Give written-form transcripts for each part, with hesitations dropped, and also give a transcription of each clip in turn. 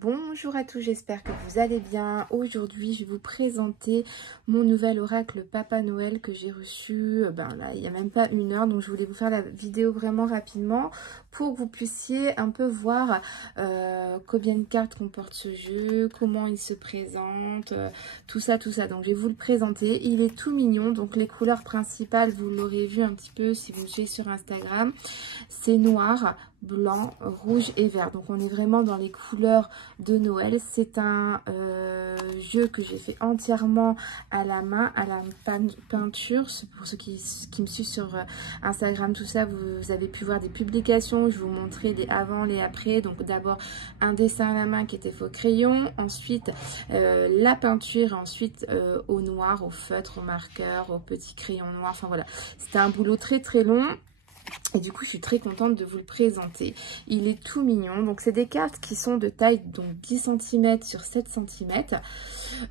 Bonjour à tous, j'espère que vous allez bien. Aujourd'hui, je vais vous présenter mon nouvel oracle Papa Noël que j'ai reçu là, il n'y a même pas une heure. Donc, je voulais vous faire la vidéo vraiment rapidement pour que vous puissiez un peu voir combien de cartes comporte ce jeu, comment il se présente, tout ça. Donc, je vais vous le présenter. Il est tout mignon. Donc, les couleurs principales, vous l'aurez vu un petit peu si vous me suivez sur Instagram. C'est noir, blanc, rouge et vert. Donc, on est vraiment dans les couleurs de Noël. C'est un jeu que j'ai fait entièrement à la main, à la peinture. Pour ceux qui me suivent sur Instagram, tout ça, vous avez pu voir des publications. Je vous montrais les avant, les après. Donc d'abord un dessin à la main qui était faux crayon, ensuite la peinture, et ensuite au noir, au feutre, au marqueur, au petit crayon noir. Enfin voilà, c'était un boulot très long. Et du coup, je suis très contente de vous le présenter. Il est tout mignon. Donc, c'est des cartes qui sont de taille donc 10 cm sur 7 cm.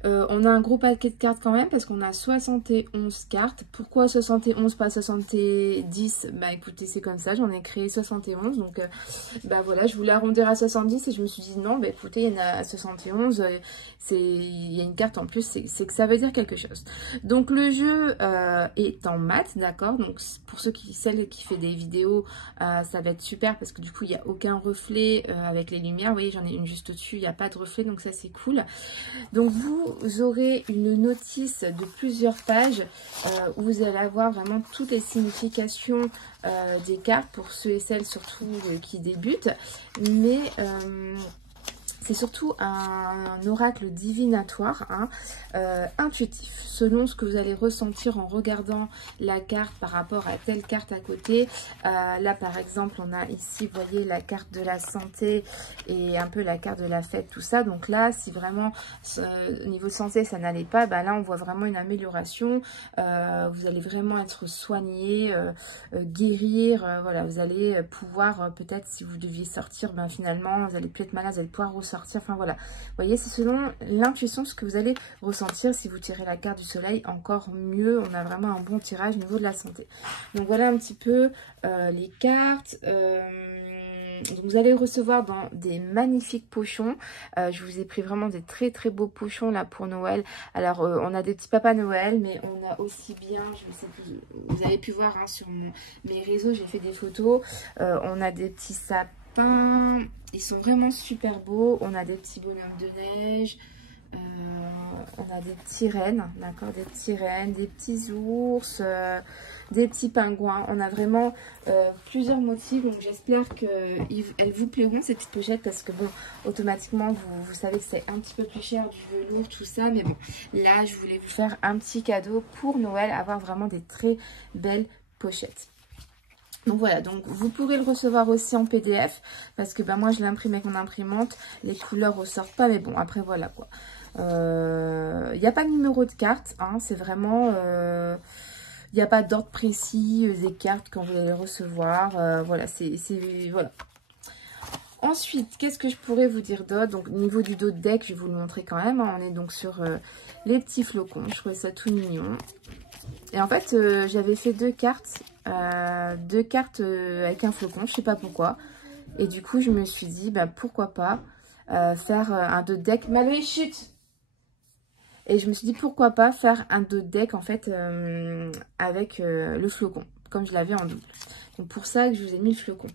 On a un gros paquet de cartes quand même parce qu'on a 71 cartes. Pourquoi 71, pas 70? Bah écoutez, c'est comme ça. J'en ai créé 71. Donc, voilà, je voulais arrondir à 70 et je me suis dit non, écoutez, il y en a à 71. Il y a une carte en plus, c'est que ça veut dire quelque chose. Donc, le jeu est en mat, d'accord? Donc, pour celles qui font des vidéos, ça va être super parce que du coup il n'y a aucun reflet avec les lumières. Vous voyez, j'en ai une juste au-dessus, il n'y a pas de reflet, donc ça c'est cool. Donc vous aurez une notice de plusieurs pages où vous allez avoir vraiment toutes les significations des cartes pour ceux et celles surtout qui débutent. Mais c'est surtout un oracle divinatoire, intuitif, selon ce que vous allez ressentir en regardant la carte par rapport à telle carte à côté. Là, par exemple, on a ici, vous voyez, la carte de la santé et un peu la carte de la fête, tout ça. Donc là, si vraiment, au niveau santé, ça n'allait pas, là, on voit vraiment une amélioration. Vous allez vraiment être soigné, guérir. Voilà, vous allez pouvoir, peut-être, si vous deviez sortir, finalement, vous allez plus être malade, vous allez pouvoir ressortir. Enfin voilà, vous voyez, c'est selon l'intuition ce que vous allez ressentir. Si vous tirez la carte du soleil, encore mieux, on a vraiment un bon tirage au niveau de la santé. Donc voilà un petit peu les cartes. Donc vous allez recevoir dans des magnifiques pochons. Je vous ai pris vraiment des très beaux pochons là pour Noël. Alors on a des petits Papa Noël, mais on a aussi bien, je sais plus, vous avez pu voir sur mes réseaux, j'ai fait des photos. On a des petits sapins. Ils sont vraiment super beaux. On a des petits bonhommes de neige. On a des petits rennes, d'accord, des petits rennes, des petits ours, des petits pingouins. On a vraiment plusieurs motifs. Donc j'espère qu'elles vous plairont ces petites pochettes parce que bon, automatiquement vous savez que c'est un petit peu plus cher du velours, tout ça. Mais bon, là je voulais vous faire un petit cadeau pour Noël, avoir vraiment des très belles pochettes. Donc voilà, donc vous pourrez le recevoir aussi en PDF parce que moi je l'imprime avec mon imprimante, les couleurs ressortent pas, mais bon après voilà quoi. Il n'y a pas de numéro de carte, c'est vraiment, il n'y a pas d'ordre précis des cartes quand vous allez les recevoir, voilà, voilà. Ensuite, qu'est-ce que je pourrais vous dire d'autre? Donc, au niveau du dos de deck, je vais vous le montrer quand même. On est donc sur les petits flocons. Je trouvais ça tout mignon. Et en fait, j'avais fait deux cartes avec un flocon. Je sais pas pourquoi. Et du coup, je me suis dit, pourquoi pas faire un dos de deck. Maloué, chute! Et je me suis dit, pourquoi pas faire un dos de deck, en fait, avec le flocon. Comme je l'avais en double. Donc, pour ça que je vous ai mis le flocon.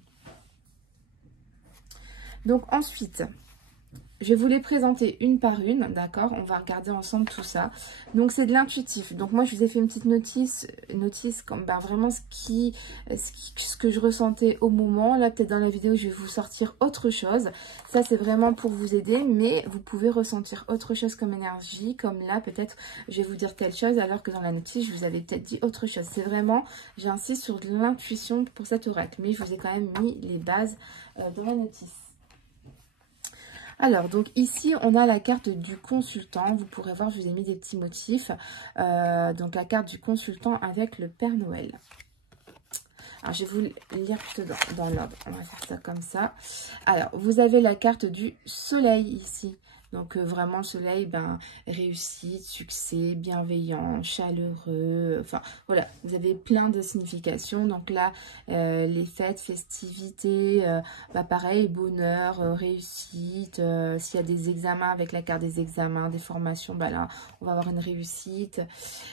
Donc ensuite, je vais vous les présenter une par une, d'accord? On va regarder ensemble tout ça. Donc c'est de l'intuitif. Donc moi je vous ai fait une petite notice comme vraiment ce que je ressentais au moment. Là peut-être dans la vidéo je vais vous sortir autre chose. Ça c'est vraiment pour vous aider, mais vous pouvez ressentir autre chose comme énergie. Comme là peut-être je vais vous dire telle chose alors que dans la notice je vous avais peut-être dit autre chose. C'est vraiment, j'insiste sur de l'intuition pour cet oracle. Mais je vous ai quand même mis les bases dans la notice. Alors, donc ici, on a la carte du consultant. Vous pourrez voir, je vous ai mis des petits motifs. Donc, la carte du consultant avec le Père Noël. Alors, je vais vous lire plutôt dans l'ordre. On va faire ça comme ça. Alors, vous avez la carte du soleil ici. Donc vraiment le soleil, ben, réussite, succès, bienveillant, chaleureux, enfin voilà, vous avez plein de significations. Donc là, les fêtes, festivités, bah, pareil, bonheur, réussite. S'il y a des examens, avec la carte des examens, des formations, bah là, on va avoir une réussite.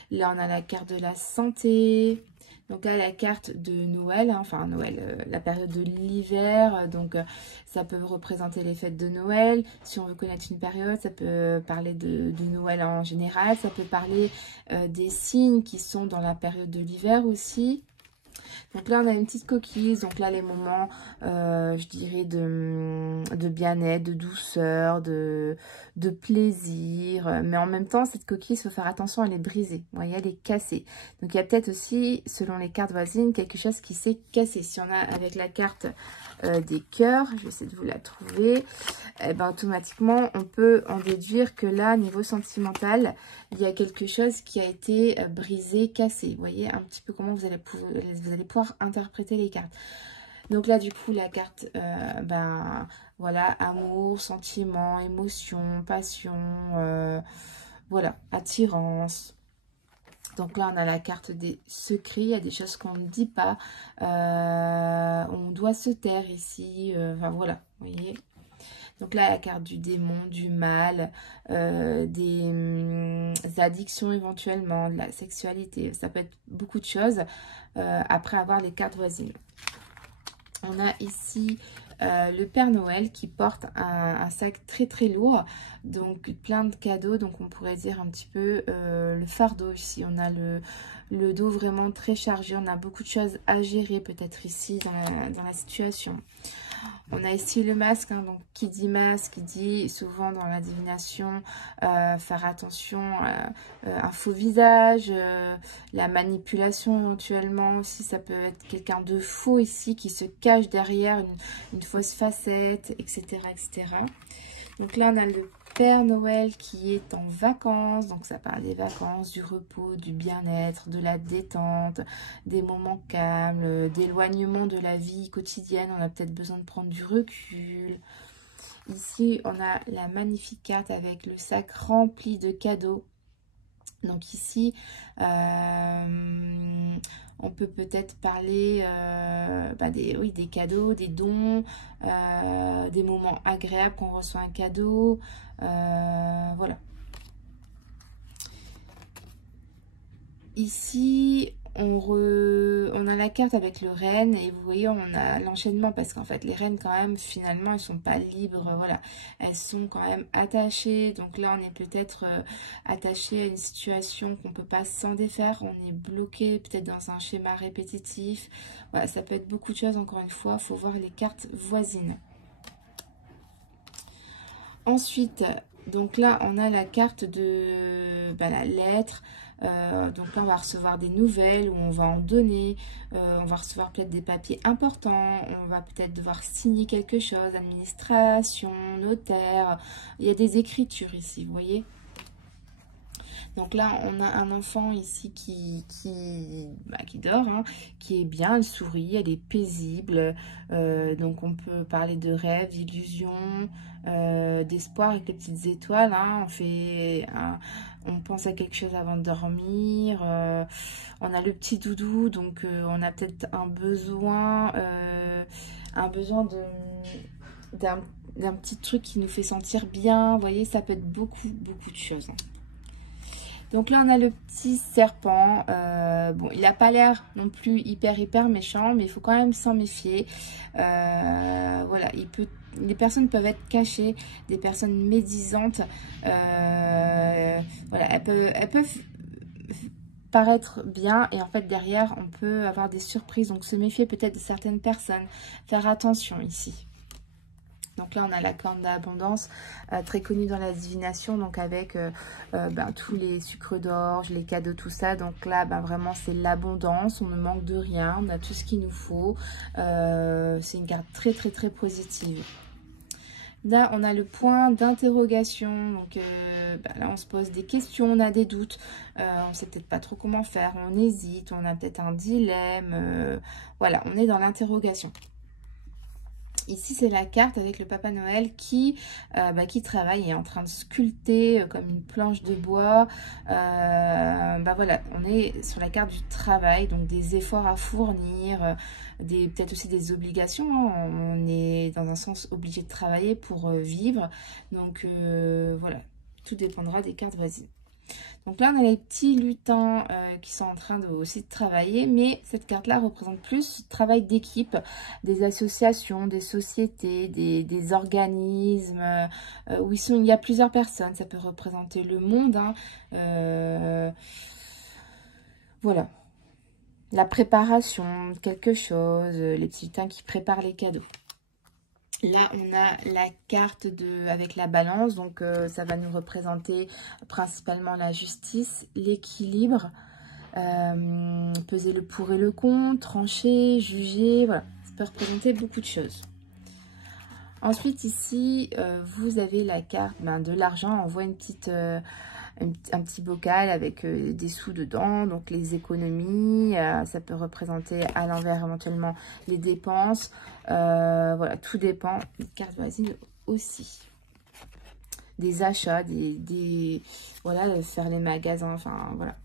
Là, on a la carte de la santé. Donc là, la carte de Noël, hein, enfin Noël, la période de l'hiver, donc ça peut représenter les fêtes de Noël. Si on veut connaître une période, ça peut parler de Noël en général. Ça peut parler des signes qui sont dans la période de l'hiver aussi. Donc là, on a une petite coquille. Donc là, les moments, je dirais, de bien-être, de douceur, de plaisir. Mais en même temps, cette coquille, il faut faire attention, elle est brisée. Vous voyez, elle est cassée. Donc, il y a peut-être aussi, selon les cartes voisines, quelque chose qui s'est cassé. Si on a avec la carte des cœurs, je vais essayer de vous la trouver, eh ben, automatiquement, on peut en déduire que là, niveau sentimental, il y a quelque chose qui a été brisé, cassé. Vous voyez un petit peu comment vous allez pouvoir interpréter les cartes. Donc là, du coup, la carte, ben, voilà, amour, sentiment, émotion, passion, voilà, attirance. Donc là, on a la carte des secrets, il y a des choses qu'on ne dit pas, on doit se taire ici, enfin voilà, vous voyez. Donc là, la carte du démon, du mal, des addictions éventuellement, de la sexualité. Ça peut être beaucoup de choses après avoir les cartes voisines. On a ici le Père Noël qui porte un sac très très lourd. Donc plein de cadeaux. Donc on pourrait dire un petit peu le fardeau ici. On a le dos vraiment très chargé. On a beaucoup de choses à gérer peut-être ici dans la situation. On a ici le masque, hein, donc qui dit masque, qui dit souvent dans la divination faire attention à un faux visage, la manipulation éventuellement aussi, ça peut être quelqu'un de faux ici qui se cache derrière une fausse facette, etc., etc. Donc là on a le Père Noël qui est en vacances, donc ça parle des vacances, du repos, du bien-être, de la détente, des moments calmes, d'éloignement de la vie quotidienne. On a peut-être besoin de prendre du recul. Ici, on a la magnifique carte avec le sac rempli de cadeaux. Donc ici, on peut peut-être parler des cadeaux, des dons, des moments agréables quand on reçoit un cadeau. Voilà. Ici, on a la carte avec le renne et vous voyez, on a l'enchaînement parce qu'en fait, les rennes quand même, finalement, elles sont pas libres. Voilà, elles sont quand même attachées. Donc là, on est peut-être attaché à une situation qu'on peut pas s'en défaire. On est bloqué peut-être dans un schéma répétitif. Voilà, ça peut être beaucoup de choses. Encore une fois, il faut voir les cartes voisines. Ensuite, donc là, on a la carte de la lettre. Donc là, on va recevoir des nouvelles ou on va en donner. On va recevoir peut-être des papiers importants. On va peut-être devoir signer quelque chose. Administration, notaire. Il y a des écritures ici, vous voyez. Donc là, on a un enfant ici qui dort, hein, qui est bien, elle sourit, elle est paisible. Donc on peut parler de rêve, d'illusion, d'espoir avec les petites étoiles. Hein. On pense à quelque chose avant de dormir. On a le petit doudou, donc on a peut-être un besoin d'un petit truc qui nous fait sentir bien. Vous voyez, ça peut être beaucoup de choses. Hein. Donc là, on a le petit serpent. Bon, il n'a pas l'air non plus hyper méchant, mais il faut quand même s'en méfier. Voilà, les personnes peuvent être cachées, des personnes médisantes. Voilà, elles peuvent paraître bien et en fait derrière, on peut avoir des surprises. Donc se méfier peut-être de certaines personnes. Faire attention ici. Donc là, on a la corne d'abondance, très connue dans la divination, donc avec tous les sucres d'orge, les cadeaux, tout ça. Donc là, vraiment, c'est l'abondance, on ne manque de rien, on a tout ce qu'il nous faut. C'est une carte très positive. Là, on a le point d'interrogation. Donc là, on se pose des questions, on a des doutes. On ne sait peut-être pas trop comment faire, on hésite, on a peut-être un dilemme. Voilà, on est dans l'interrogation. Ici, c'est la carte avec le Papa Noël qui travaille et est en train de sculpter comme une planche de bois. Voilà, on est sur la carte du travail, donc des efforts à fournir, peut-être aussi des obligations. Hein. On est dans un sens obligé de travailler pour vivre. Donc voilà, tout dépendra des cartes voisines. Donc là, on a les petits lutins qui sont en train aussi de travailler, mais cette carte-là représente plus le travail d'équipe, des associations, des sociétés, des organismes, où ici il y a plusieurs personnes. Ça peut représenter le monde, hein, voilà. La préparation de quelque chose, les petits lutins qui préparent les cadeaux. Là, on a la carte avec la balance, donc ça va nous représenter principalement la justice, l'équilibre, peser le pour et le contre, trancher, juger, voilà. Ça peut représenter beaucoup de choses. Ensuite, ici, vous avez la carte de l'argent. On voit un petit bocal avec des sous dedans, donc les économies, ça peut représenter à l'envers éventuellement les dépenses, voilà, tout dépend. Les cartes voisines aussi. Des achats, voilà, faire les magasins, enfin voilà.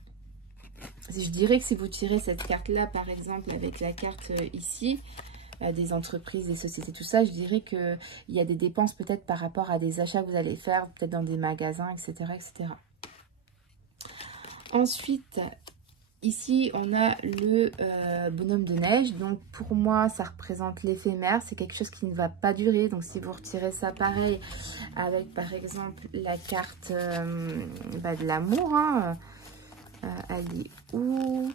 Je dirais que si vous tirez cette carte-là, par exemple, avec la carte ici, des entreprises, des sociétés, tout ça, je dirais qu'il y a des dépenses peut-être par rapport à des achats que vous allez faire, peut-être dans des magasins, etc., etc. Ensuite, ici, on a le bonhomme de neige. Donc, pour moi, ça représente l'éphémère. C'est quelque chose qui ne va pas durer. Donc, si vous retirez ça pareil avec, par exemple, la carte de l'amour, hein, elle est où?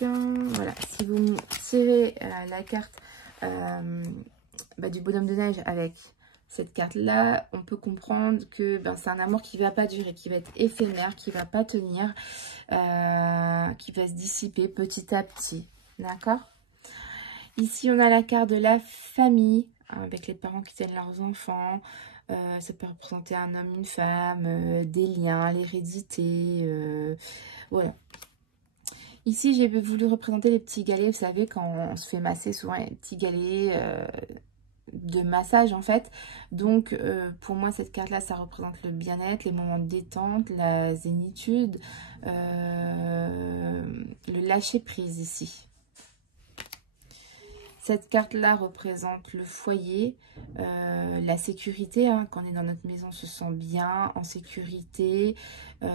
Voilà. Si vous tirez la carte du bonhomme de neige avec cette carte-là, on peut comprendre que c'est un amour qui ne va pas durer, qui va être éphémère, qui ne va pas tenir, qui va se dissiper petit à petit. D'accord? Ici, on a la carte de la famille, avec les parents qui tiennent leurs enfants. Ça peut représenter un homme, une femme, des liens, l'hérédité, voilà. Ici, j'ai voulu représenter les petits galets. Vous savez, quand on se fait masser, souvent, il y a des petits galets de massage, en fait. Donc, pour moi, cette carte-là, ça représente le bien-être, les moments de détente, la zénitude, le lâcher-prise ici. Cette carte-là représente le foyer, la sécurité, hein, quand on est dans notre maison, on se sent bien, en sécurité. Ça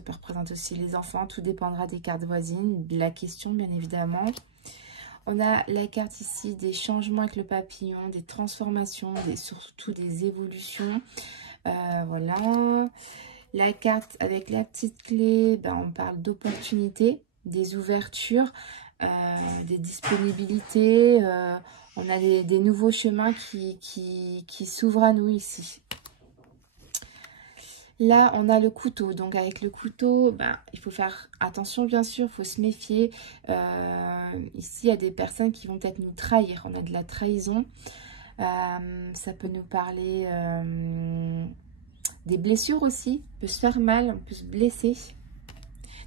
peut représenter aussi les enfants, tout dépendra des cartes voisines, de la question bien évidemment. On a la carte ici des changements avec le papillon, des transformations, surtout des évolutions. Voilà. La carte avec la petite clé, on parle d'opportunités, des ouvertures. Des disponibilités, on a des nouveaux chemins qui s'ouvrent à nous ici. Là, on a le couteau. Donc, avec le couteau, il faut faire attention, bien sûr, il faut se méfier. Ici, il y a des personnes qui vont peut-être nous trahir. On a de la trahison. Ça peut nous parler des blessures aussi. On peut se faire mal, on peut se blesser.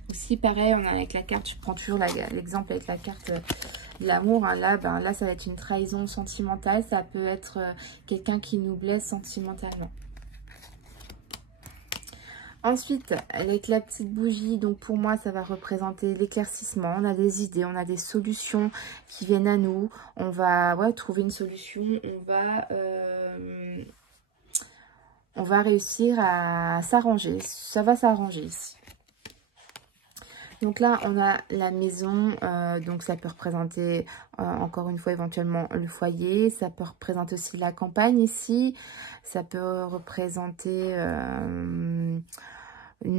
Aussi, pareil, on a avec la carte, je prends toujours l'exemple avec la carte de l'amour. Hein, là, ça va être une trahison sentimentale. Ça peut être quelqu'un qui nous blesse sentimentalement. Ensuite, avec la petite bougie, donc pour moi, ça va représenter l'éclaircissement. On a des idées, on a des solutions qui viennent à nous. On va trouver une solution. On va réussir à s'arranger. Ça va s'arranger ici. Donc là, on a la maison, donc ça peut représenter encore une fois éventuellement le foyer. Ça peut représenter aussi la campagne ici. Ça peut représenter une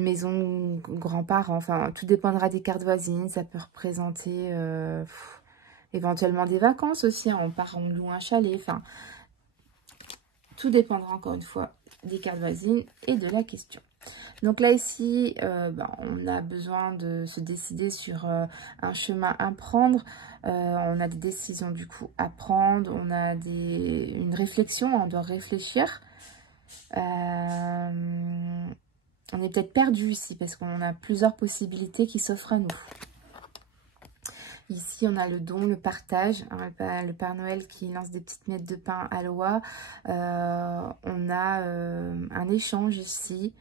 maison grands-parents. Enfin, tout dépendra des cartes voisines. Ça peut représenter éventuellement des vacances aussi. Hein. On part, on loue un chalet. Enfin, tout dépendra encore une fois des cartes voisines et de la question. Donc là, ici, on a besoin de se décider sur un chemin à prendre. On a des décisions, du coup, à prendre. On a une réflexion, on doit réfléchir. On est peut-être perdu ici parce qu'on a plusieurs possibilités qui s'offrent à nous. Ici, on a le don, le partage, hein, le Père Noël qui lance des petites miettes de pain à l'oie. On a un échange ici,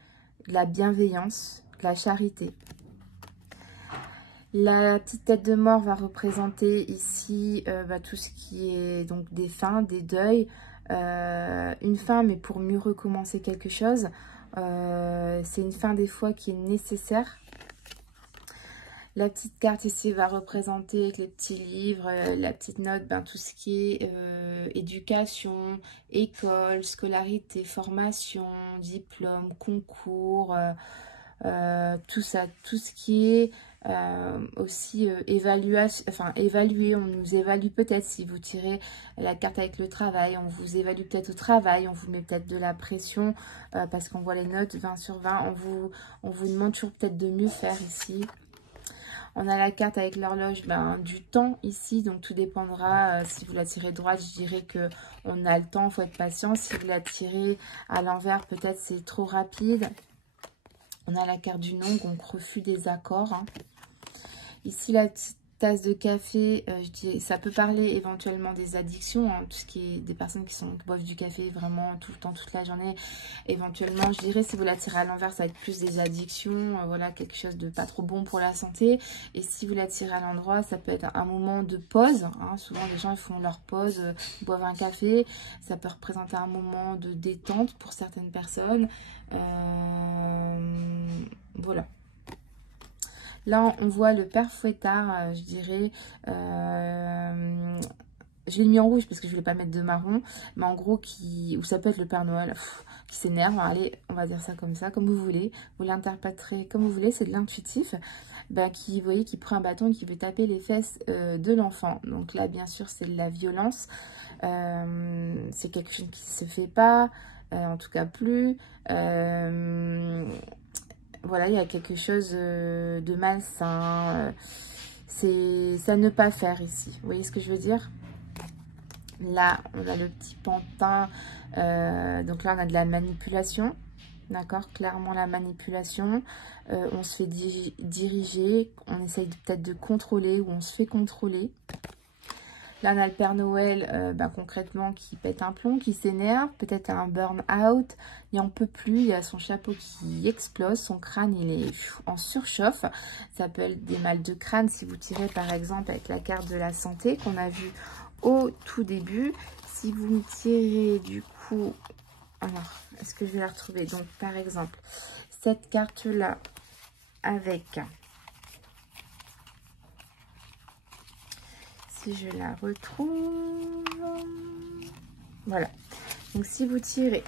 de la bienveillance, de la charité. La petite tête de mort va représenter ici tout ce qui est donc des fins, des deuils. Une fin, mais pour mieux recommencer quelque chose. C'est une fin des fois qui est nécessaire. La petite carte ici va représenter avec les petits livres, la petite note, tout ce qui est éducation, école, scolarité, formation, diplôme, concours, tout ça, tout ce qui est aussi évaluation, enfin évaluer, on nous évalue peut-être si vous tirez la carte avec le travail, on vous évalue peut-être au travail, on vous met peut-être de la pression parce qu'on voit les notes 20 sur 20, on vous demande toujours peut-être de mieux faire ici. On a la carte avec l'horloge du temps ici, donc tout dépendra. Si vous la tirez droite, je dirais que on a le temps, il faut être patient. Si vous la tirez à l'envers, peut-être c'est trop rapide. On a la carte du non, donc refus des accords. Hein. Ici, la petite tasse de café, je dis, ça peut parler éventuellement des addictions, hein, tout ce qui est des personnes qui boivent du café vraiment tout le temps, toute la journée. Éventuellement, je dirais, si vous la tirez à l'envers, ça va être plus des addictions, voilà, quelque chose de pas trop bon pour la santé. Et si vous la tirez à l'endroit, ça peut être un moment de pause. Hein. Souvent, les gens ils font leur pause, boivent un café. Ça peut représenter un moment de détente pour certaines personnes. Voilà. Là, on voit le Père Fouettard, je dirais. Je l'ai mis en rouge parce que je ne voulais pas mettre de marron. Mais en gros, ou ça peut être le Père Noël qui s'énerve. Allez, on va dire ça, comme vous voulez. Vous l'interpréterez comme vous voulez. C'est de l'intuitif. Qui, vous voyez, qui prend un bâton et qui veut taper les fesses de l'enfant. Donc là, bien sûr, c'est de la violence. C'est quelque chose qui ne se fait pas. En tout cas, plus. Voilà, il y a quelque chose de malsain. C'est ça ne pas faire ici. Vous voyez ce que je veux dire? Là, on a le petit pantin. Donc là, on a de la manipulation. D'accord? Clairement, la manipulation. On se fait diriger. On essaye peut-être de contrôler ou on se fait contrôler. Là, on a le Père Noël, concrètement, qui pète un plomb, qui s'énerve. Peut-être un burn-out. Il n'en peut plus. Il a son chapeau qui explose. Son crâne, il est en surchauffe. Ça peut être des mal de crâne si vous tirez, par exemple, avec la carte de la santé qu'on a vue au tout début. Si vous me tirez, du coup... Alors, est-ce que je vais la retrouver? Donc, par exemple, cette carte-là avec... Si je la retrouve, voilà. Donc si vous tirez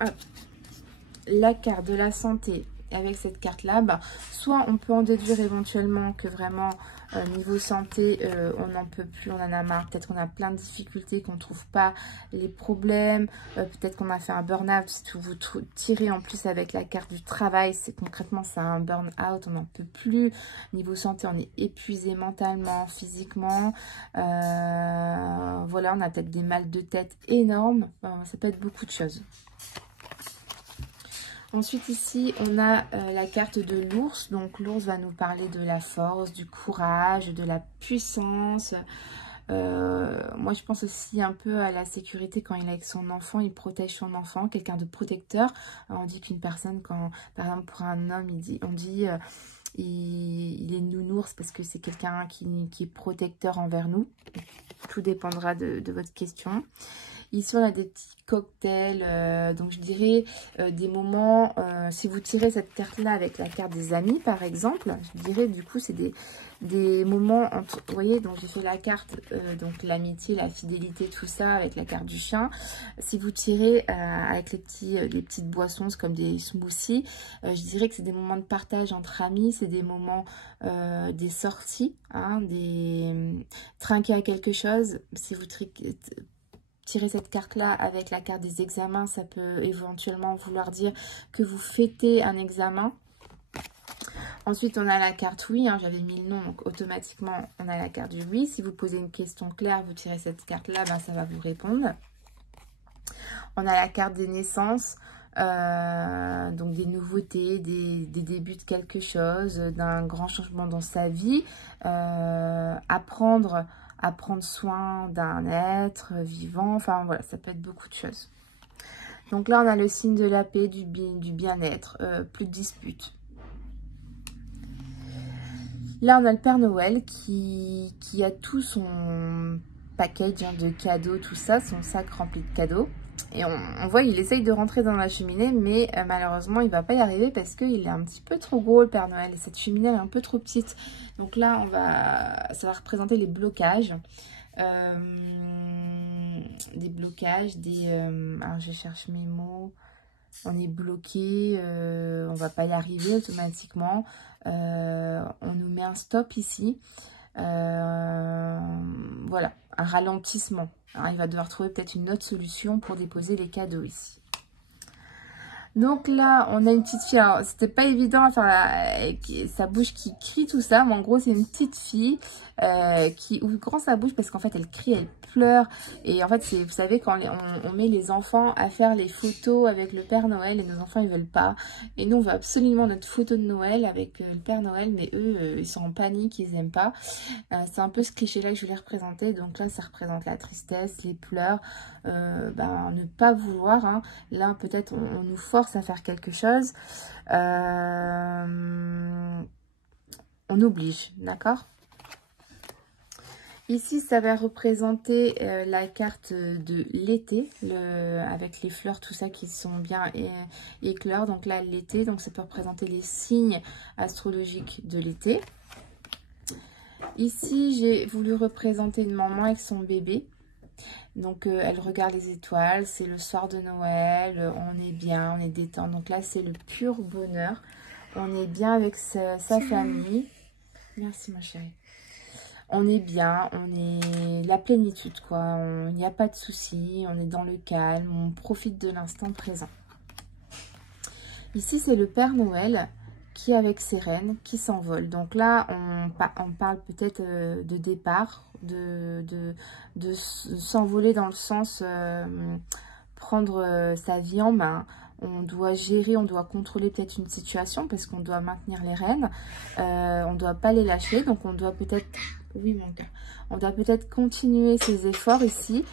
hop, la carte de la santé avec cette carte là, soit on peut en déduire éventuellement que vraiment niveau santé on n'en peut plus, on en a marre, peut-être qu'on a plein de difficultés, qu'on ne trouve pas les problèmes, peut-être qu'on a fait un burn-out. Si vous tirez en plus avec la carte du travail, c'est concrètement c'est un burn-out, on n'en peut plus. Niveau santé, on est épuisé mentalement, physiquement, voilà, on a peut-être des mal de tête énormes, ça peut être beaucoup de choses. Ensuite, ici, on a la carte de l'ours. Donc, l'ours va nous parler de la force, du courage, de la puissance. Moi, je pense aussi un peu à la sécurité quand il est avec son enfant. Il protège son enfant, quelqu'un de protecteur. Alors, on dit qu'une personne, quand, par exemple, pour un homme, on dit il est nounours parce que c'est quelqu'un qui est protecteur envers nous. Tout dépendra de votre question. Ici, on a des petits cocktails, donc je dirais des moments, si vous tirez cette carte-là avec la carte des amis, par exemple, je dirais du coup, c'est des moments, entre, vous voyez, donc j'ai fait la carte, donc l'amitié, la fidélité, tout ça, avec la carte du chien. Si vous tirez avec les petites boissons, c'est comme des smoothies, je dirais que c'est des moments de partage entre amis, c'est des moments, des sorties, hein, trinquer à quelque chose. Si vous tirez cette carte-là avec la carte des examens, ça peut éventuellement vouloir dire que vous fêtez un examen. Ensuite, on a la carte oui, hein, j'avais mis le nom, donc automatiquement, on a la carte du oui. Si vous posez une question claire, vous tirez cette carte-là, ça va vous répondre. On a la carte des naissances. Donc des nouveautés, des débuts de quelque chose, d'un grand changement dans sa vie, à prendre soin d'un être vivant, enfin voilà, ça peut être beaucoup de choses. Donc là, on a le signe de la paix, du bien-être, plus de disputes. Là, on a le Père Noël qui a tout son package hein, de cadeaux, tout ça, son sac rempli de cadeaux. Et on voit, il essaye de rentrer dans la cheminée, mais malheureusement, il ne va pas y arriver parce qu'il est un petit peu trop gros, le Père Noël. Et cette cheminée, elle est un peu trop petite. Donc là, ça va représenter les blocages. Des blocages, alors je cherche mes mots. On est bloqué, on va pas y arriver automatiquement. On nous met un stop ici. Voilà, un ralentissement. Alors, il va devoir trouver peut-être une autre solution pour déposer les cadeaux ici. Donc là, on a une petite fille. Alors, c'était pas évident à faire sa bouche qui crie tout ça. Mais en gros, c'est une petite fille qui ouvre grand sa bouche parce qu'en fait, elle crie, elle pleure. Et en fait, vous savez, quand on met les enfants à faire les photos avec le Père Noël et nos enfants, ils veulent pas. Et nous, on veut absolument notre photo de Noël avec le Père Noël. Mais eux, ils sont en panique, ils aiment pas. C'est un peu ce cliché-là que je voulais représenter. Donc là, ça représente la tristesse, les pleurs, ne pas vouloir. Hein. Là, peut-être, on nous force à faire quelque chose. On oblige, d'accord? Ici, ça va représenter la carte de l'été, avec les fleurs, tout ça qui sont bien éclairs. Donc là, l'été, donc ça peut représenter les signes astrologiques de l'été. Ici, j'ai voulu représenter une maman avec son bébé. Donc, elle regarde les étoiles, c'est le soir de Noël, on est bien, on est détendu. Donc là, c'est le pur bonheur. On est bien avec sa famille. Merci, ma chérie. On est bien, on est la plénitude, quoi. Il n'y a pas de soucis, on est dans le calme, on profite de l'instant présent. Ici, c'est le Père Noël qui est avec ses reines, qui s'envole. Donc là, on parle peut-être de départ, de s'envoler dans le sens prendre sa vie en main. On doit gérer, on doit contrôler peut-être une situation parce qu'on doit maintenir les rênes. On ne doit pas les lâcher, donc on doit peut-être... Oui, mon cœur. On doit peut-être continuer ses efforts ici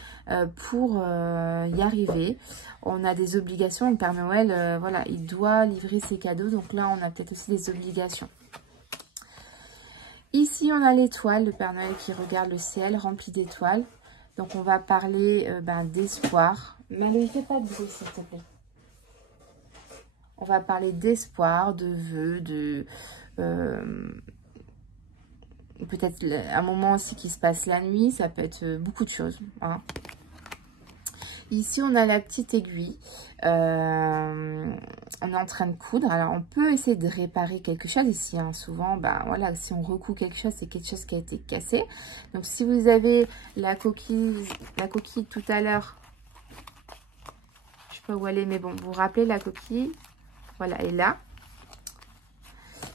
pour y arriver. On a des obligations. Le Père Noël, voilà, il doit livrer ses cadeaux. Donc là, on a peut-être aussi des obligations. Ici, on a l'étoile, le Père Noël qui regarde le ciel rempli d'étoiles. Donc, on va parler d'espoir. Malou, ne fais pas de bruit, s'il te plaît. On va parler d'espoir, de vœux, de... peut-être un moment aussi qui se passe la nuit, ça peut être beaucoup de choses. Hein. Ici, on a la petite aiguille. On est en train de coudre. Alors, on peut essayer de réparer quelque chose ici. Hein. Souvent, voilà, si on recoud quelque chose, c'est quelque chose qui a été cassé. Donc, si vous avez la coquille tout à l'heure, je sais pas où elle est, mais bon, vous vous rappelez la coquille. Voilà, elle est là.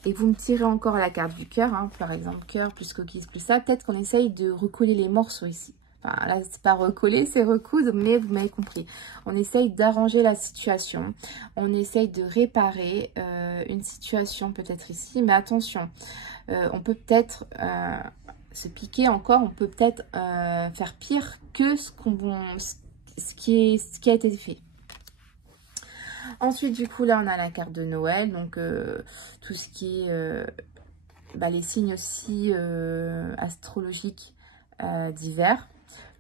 Et vous me tirez encore la carte du cœur, hein, par exemple, cœur plus coquille plus ça. Peut-être qu'on essaye de recoller les morceaux ici. Enfin, là, c'est pas recoller, c'est recoudre, mais vous m'avez compris. On essaye d'arranger la situation. On essaye de réparer une situation peut-être ici. Mais attention, on peut peut-être se piquer encore. On peut peut-être faire pire que ce qui a été fait. Ensuite, du coup, là, on a la carte de Noël. Donc, tout ce qui est les signes aussi astrologiques d'hiver.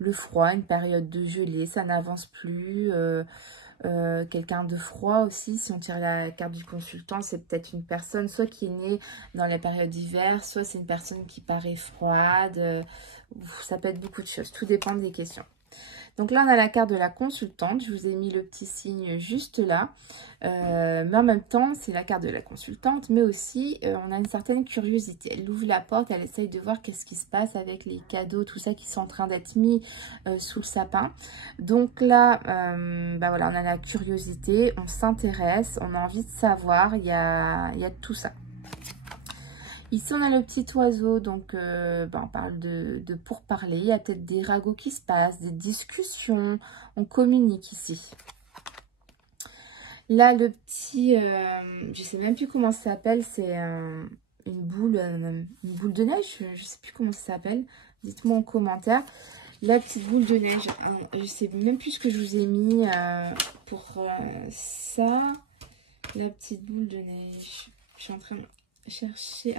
Le froid, une période de gelée, ça n'avance plus. Quelqu'un de froid aussi, si on tire la carte du consultant, c'est peut-être une personne soit qui est née dans la période d'hiver, soit c'est une personne qui paraît froide. Ça peut être beaucoup de choses, tout dépend des questions. Donc là, on a la carte de la consultante. Je vous ai mis le petit signe juste là. Mais en même temps, c'est la carte de la consultante. Mais aussi, on a une certaine curiosité. Elle ouvre la porte, elle essaye de voir qu'est-ce qui se passe avec les cadeaux, tout ça qui sont en train d'être mis sous le sapin. Donc là, voilà, on a la curiosité, on s'intéresse, on a envie de savoir. Il y a tout ça. Ici, on a le petit oiseau, donc on parle de pourparler. Il y a peut-être des ragots qui se passent, des discussions. On communique ici. Là, le petit, je sais même plus comment ça s'appelle, c'est une boule de neige, je sais plus comment ça s'appelle. Dites-moi en commentaire. La petite boule de neige, hein, je sais même plus ce que je vous ai mis pour ça. La petite boule de neige, je suis en train de chercher.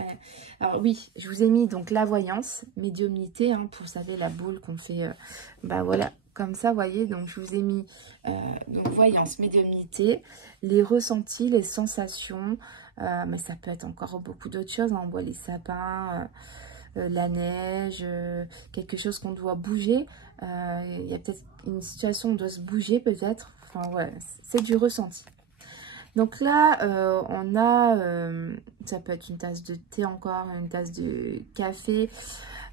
Alors oui, je vous ai mis donc la voyance, médiumnité, hein, pour, vous savez, la boule qu'on fait, bah voilà, comme ça, voyez. Donc je vous ai mis donc voyance, médiumnité, les ressentis, les sensations, mais ça peut être encore beaucoup d'autres choses, hein. On voit les sapins, la neige, quelque chose qu'on doit bouger. Il y a peut-être une situation où on doit se bouger peut-être. Enfin ouais, c'est du ressenti. Donc là, on a, ça peut être une tasse de thé encore, une tasse de café.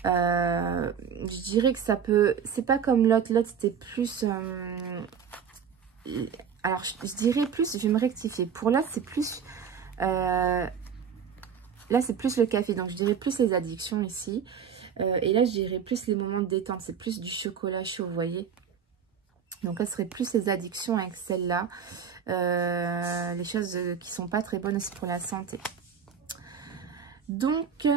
Je dirais que ça peut, c'est pas comme l'autre. L'autre c'était plus, alors je dirais plus, je vais me rectifier. Pour l'autre c'est plus, là c'est plus le café, donc je dirais plus les addictions ici. Et là je dirais plus les moments de détente, c'est plus du chocolat chaud, vous voyez. Donc, ça serait plus les addictions avec celle-là. Les choses qui sont pas très bonnes aussi pour la santé. Donc,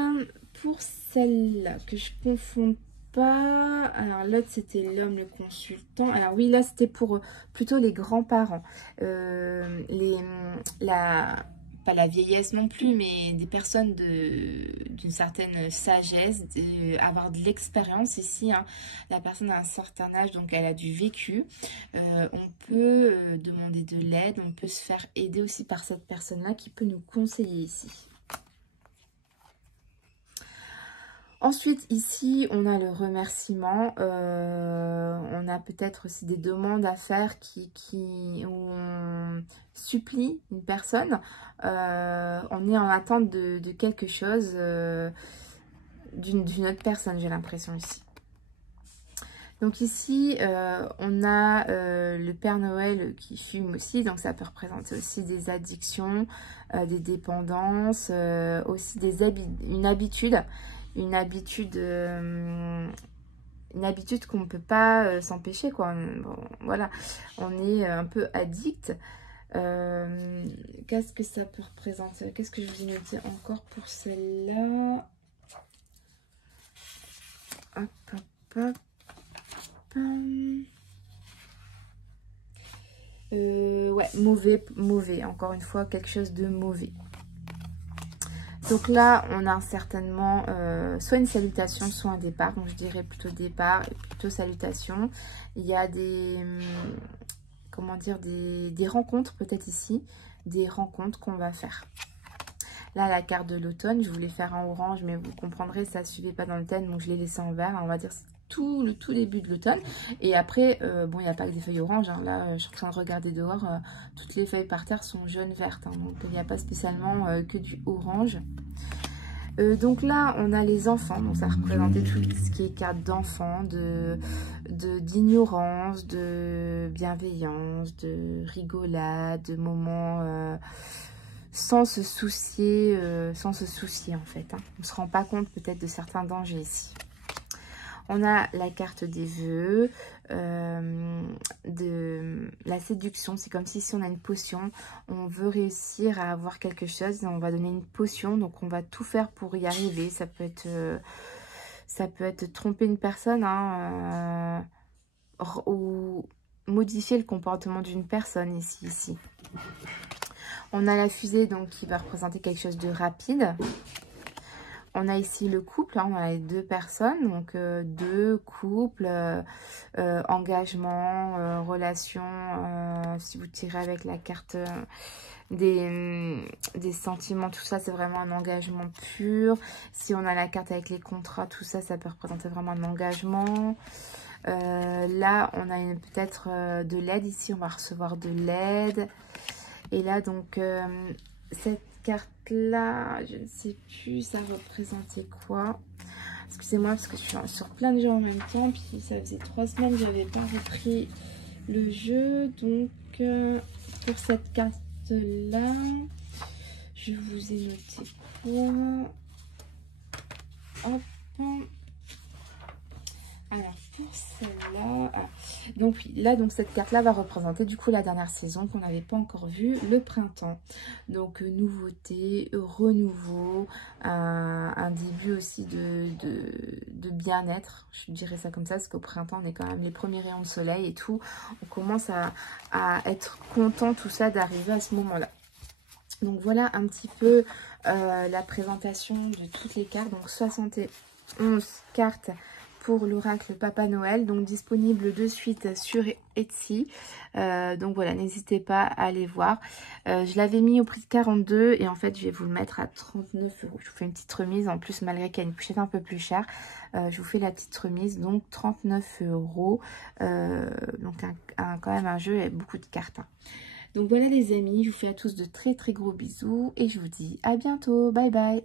pour celle-là, que je ne confonds pas. Alors, l'autre, c'était l'homme, le consultant. Alors, oui, là, c'était pour plutôt les grands-parents. Pas la vieillesse non plus, mais des personnes d'une certaine sagesse, avoir de l'expérience ici. Hein. La personne a un certain âge, donc elle a du vécu. On peut demander de l'aide, on peut se faire aider aussi par cette personne-là qui peut nous conseiller ici. Ensuite, ici, on a le remerciement. On a peut-être aussi des demandes à faire où on supplie une personne. On est en attente de quelque chose d'une autre personne, j'ai l'impression ici. Donc ici, on a le Père Noël qui fume aussi. Donc ça peut représenter aussi des addictions, des dépendances, aussi une habitude. Une habitude qu'on ne peut pas s'empêcher, quoi. Bon, voilà, on est un peu addict. Qu'est-ce que ça peut représenter? Qu'est-ce que je vous ai noté encore pour celle-là? Hop, hop, hop. Ouais, mauvais. Encore une fois, quelque chose de mauvais. Donc là, on a certainement soit une salutation, soit un départ. Donc je dirais plutôt départ et plutôt salutation. Il y a des, comment dire, des rencontres peut-être ici. Des rencontres qu'on va faire. Là, la carte de l'automne, je voulais faire en orange, mais vous comprendrez, ça ne suivait pas dans le thème. Donc je l'ai laissé en vert. On va dire le tout début de l'automne. Et après, bon, il n'y a pas que des feuilles oranges. Hein. Là, je suis en train de regarder dehors. Toutes les feuilles par terre sont jaunes vertes. Hein. Donc, il n'y a pas spécialement que du orange. Donc là, on a les enfants. Donc, ça représentait tout ce qui est carte d'enfants, d'ignorance, de bienveillance, de rigolade, de moments sans se soucier en fait. Hein. On ne se rend pas compte peut-être de certains dangers ici. On a la carte des vœux, de la séduction. C'est comme si on a une potion, on veut réussir à avoir quelque chose, on va donner une potion, donc on va tout faire pour y arriver. Ça peut être tromper une personne, hein, ou modifier le comportement d'une personne ici. On a la fusée, donc qui va représenter quelque chose de rapide. On a ici le couple, hein, on a les deux personnes, donc deux couples, engagement, relation, si vous tirez avec la carte des sentiments, tout ça, c'est vraiment un engagement pur. Si on a la carte avec les contrats, tout ça, ça peut représenter vraiment un engagement. Là, on a peut-être de l'aide ici, on va recevoir de l'aide. Et là, donc, cette carte-là, je ne sais plus, ça représentait quoi. Excusez-moi, parce que je suis sur plein de jeux en même temps. Puis ça faisait 3 semaines que je n'avais pas repris le jeu. Donc, pour cette carte-là, je vous ai noté quoi. Hop. Alors pour celle-là, donc oui, là donc cette carte-là va représenter du coup la dernière saison qu'on n'avait pas encore vue, le printemps. Donc nouveauté, renouveau, un début aussi de bien-être, je dirais ça comme ça, parce qu'au printemps on est quand même les premiers rayons de soleil et tout. On commence à être content tout ça d'arriver à ce moment-là. Donc voilà un petit peu la présentation de toutes les cartes, donc 71 cartes pour l'oracle Papa Noël, donc disponible de suite sur Etsy. Donc voilà, n'hésitez pas à aller voir. Je l'avais mis au prix de 42 et en fait je vais vous le mettre à 39 euros. Je vous fais une petite remise en plus, malgré qu'il y a une pochette un peu plus chère. Je vous fais la petite remise, donc 39 euros. Donc quand même un jeu avec beaucoup de cartes. Hein. Donc voilà les amis, je vous fais à tous de très très gros bisous et je vous dis à bientôt. Bye bye.